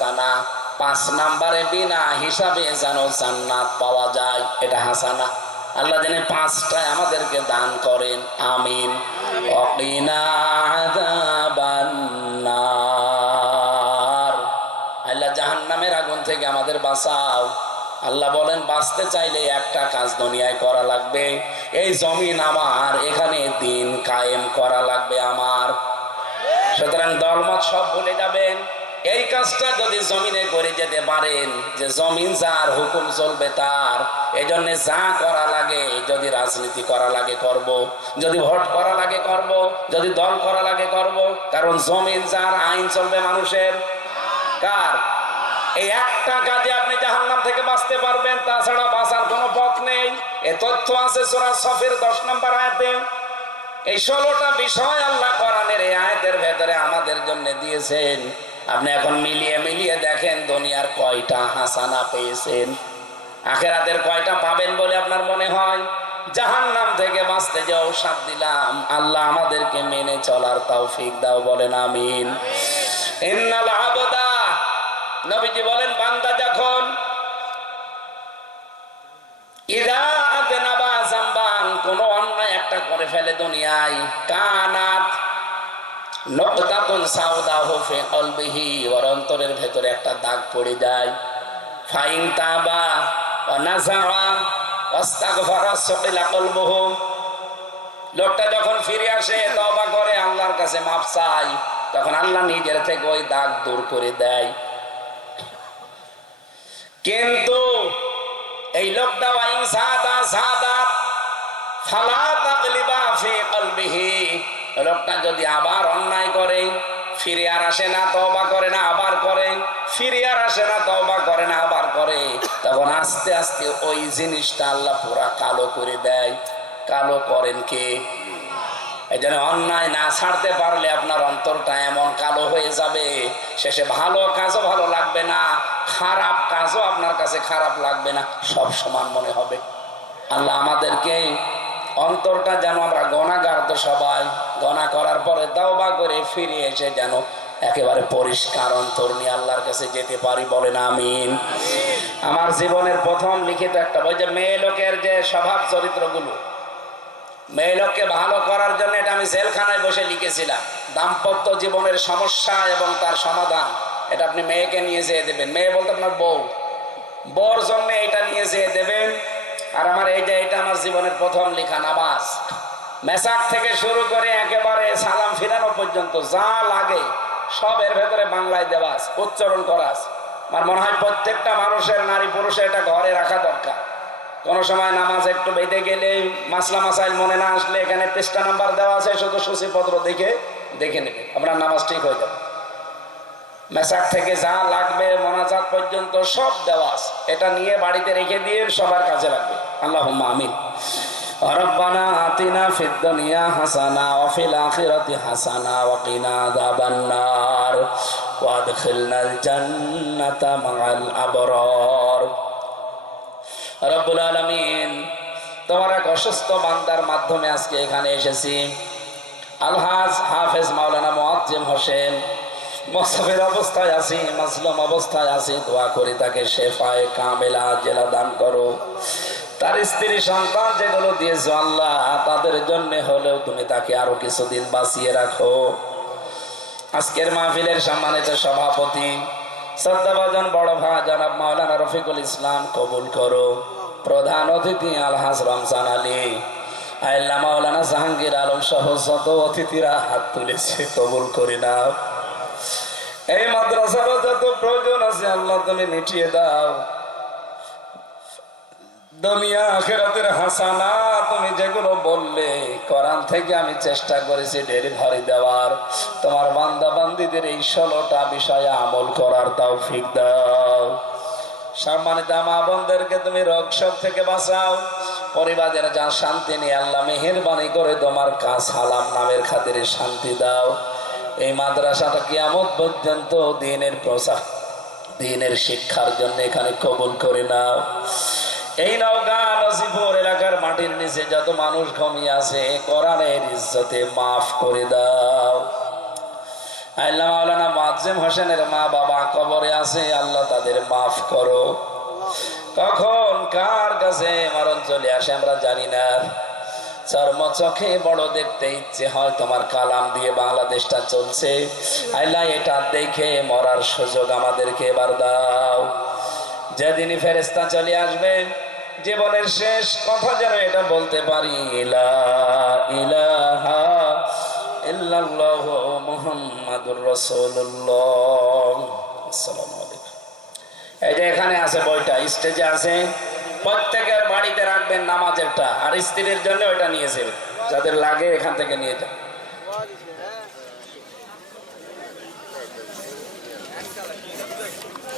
হাসানা পাঁচ নাম্বারে বিনা হিসাবে যেন জান্নাত পাওয়া যায় এটা হাসানা। আল্লাহ যেন পাঁচটায় আমাদেরকে দান করেন আমিন। আল্লাহ জাহান্নামের আগুন থেকে আমাদের বাঁচাও। আল্লাহ বলেন বাঁচতে চাইলে একটা কাজ দুনিয়ায় করা লাগবে। এই জমিন আমার এখানে দিন কায়েম করা লাগবে আমার। সুতরাং দলমত সব ভুলে যাবেন। এই কাজটা যদি জমিনে করে যেতে পারেন, যে জমিন যার হুকুম চলবে তার এই জন্য যা করা লাগে, যদি রাজনীতি করা লাগে করব। যদি ভোট করা লাগে করব। যদি দল করা লাগে করব। কারণ জমিন যার, আইন চলবে মানুষের কার এই একটা কাজে আপনি জাহান্নাম থেকে বাঁচতে পারবেন, তাছাড়া বাঁচার কোনো পথ নেই এ তথ্য আছে সোরা সফের দশ নম্বর আয়াতে এই ষোলোটা বিষয় আল্লাহ কোরআনের এই আয়াতের ভেতরে আমাদের জন্য দিয়েছেন আপনি এখন মিলিয়ে মিলিয়ে দেখেন দুনিয়ার কয়টা হাসানা পেয়েছেন। আখেরাতের কয়টা পাবেন বলে আপনার মনে হয়? জাহান নাম থেকে বাঁচতে যাও সাপ দিলাম। আল্লাহ আমাদেরকে মেনে চলার তৌফিক দাও, বলেন আমিন। নবীজি বলেন, বান্দা যখন ইদা কোন অন্যায় একটা করে ফেলে দুনিয়ায়, কানাত ওর অন্তরের ভেতরে একটা দাগ পড়ে যায়। ফাইন তাবা লোকটা যখন ফিরে আসে করে, আল্লাহর কাছে মাপ তখন আল্লাহ নিজের থেকে ওই দাগ দূর করে দেয়। কিন্তু এই লোকটা ওয়াইন সাদা সাদা, ফালা তাকলিবা ফি কলবিহি। লোকটা যদি আবার অন্যায় করে, ফিরে আর আসে না, তওবা করে না, আবার করে। ফিরে আর আসে না, তওবা করে না, আবার করে। তখন আস্তে আস্তে ওই জিনিসটা আল্লাহ পুরা কালো করে দেয়। কালো করেন কে? এই জন্য অন্যায় না ছাড়তে পারলে আপনার অন্তরটা এমন কালো হয়ে যাবে। শেষে ভালো কাজও ভালো লাগবে না, খারাপ কাজও আপনার কাছে খারাপ লাগবে না, সব সমান মনে হবে। আল্লাহ আমাদেরকে অন্তরটা যেন আমরা গণাগার তো সবাই। গণা করার পরে দাওবা করে ফিরে এসে যেন একেবারে পরিষ্কার অন্তর নিয়ে আল্লাহর কাছে যেতে পারি বলেন আমিন। আমার জীবনের প্রথম লিখিত একটা বই যে মেয়ে লোকের যে স্বভাব চরিত্রগুলো মেয়ে লোককে ভালো করার জন্য এটা আমি জেলখানায় বসে লিখেছিলাম। দাম্পত্য জীবনের সমস্যা এবং তার সমাধান, এটা আপনি মেয়েকে নিয়ে যেয়ে দেবেন। মেয়ে বলতে আপনার বউ। বউর জন্য এটা নিয়ে যেয়ে দেবেন। আর আমার এই যে এটা আমার জীবনের প্রথম লেখা, নামাজ। মেসাক থেকে শুরু করে একেবারে সালাম ফিরানো পর্যন্ত যা লাগে সব এর ভেতরে বাংলায় দেওয়াস উচ্চারণ করাস আমার মনে হয় প্রত্যেকটা মানুষের, নারী পুরুষের এটা ঘরে রাখা দরকার। কোনো সময় নামাজ একটু বেঁধে গেলে মাসলা মাসাইল মনে না আসলে এখানে পৃষ্ঠা নাম্বার দেওয়া আছে, শুধু সূচিপত্র দেখে দেখে নেবে আপনার নামাজ ঠিক হয়ে যাবে। মেসাক থেকে যা লাগবে, মোনাজাত পর্যন্ত সব দেওয়া এটা নিয়ে বাড়িতে রেখে দিয়ে সবার কাজে লাগবে। আল্লাহ আমিন ربنا آتنا في الدنيا حسنة وفي الآخرة حسنة وقنا عذاب النار وادخلنا الجنة مع الأبرار রব্বুল আলমিন তোমার এক অসুস্থ বান্দার মাধ্যমে আজকে এখানে এসেছি আলহাজ হাফেজ মাওলানা মোয়াজ্জেম হোসেন মোসাফের অবস্থায় আছি মাসলুম অবস্থায় আছি দোয়া করি তাকে শেফায় কামেলা জেলা দান করো তার স্ত্রী সন্তান যেগুলো দিয়েছ আল্লাহ, তাদের জন্য হলেও তুমি তাকে আরও কিছুদিন বাঁচিয়ে রাখো। আজকের মাহফিলের সম্মানিত সভাপতি, শ্রদ্ধাভাজন বড় ভাই জনাব মাওলানা রফিকুল ইসলাম কবুল করো। প্রধান অতিথি আলহাজ রমজান আলী। আল্লাহ মাওলানা জাহাঙ্গীর আলম সহ যত অতিথিরা হাত তুলেছে, কবুল করি নাও। এই মাদ্রাসারও যত প্রয়োজন আছে আল্লাহ তুমি মিটিয়ে দাও। দুনিয়া আখেরাতের হাসানা তুমি যেগুলো বললে, কোরআন থেকে আমি চেষ্টা করেছি ডেলিভারি দেওয়ার। তোমার বান্দা বান্দিদের এই ষোলোটা বিষয়ে আমল করার তাও ফিক দাও। সম্মানিত মা বোনদেরকে তুমি রোগ শোক থেকে বাঁচাও। পরিবারের যা শান্তি নিয়ে আল্লাহ মেহেরবানি করে তোমার কাজ হালাম নামের খাতিরে শান্তি দাও। এই মাদ্রাসাটা কি কিয়ামত পর্যন্ত দিনের প্রচার, দিনের শিক্ষার জন্য এখানে কবুল করে নাও। এই নওগাঁ নসিপুর এলাকার মাটির নিচে, যত মানুষ ঘুমিয়ে আছে, কোরআনের ইজ্জতে মাফ করে দাও। আল্লাহ মাওলানা মাজেম হোসেনের মা বাবা কবরে আছে, আল্লাহ তাদের মাফ করো। কখন কার কাছে চলে আসে আমরা জানি না। চর্ম চোখে বড় দেখতে ইচ্ছে হয় তোমার কালাম দিয়ে বাংলাদেশটা চলছে। আল্লাহ এটা দেখে মরার সুযোগ আমাদেরকে এবার দাও। যেদিনই ফেরেস্তা চলে আসবে জীবনের শেষ কথা যেন এটা বলতে পারি। এই যে এখানে আছে বইটা, স্টেজে আছে, প্রত্যেকের বাড়িতে রাখবেন নামাজেরটা, আর স্ত্রীর জন্য ওইটা নিয়েছে যাদের লাগে এখান থেকে নিয়ে যান।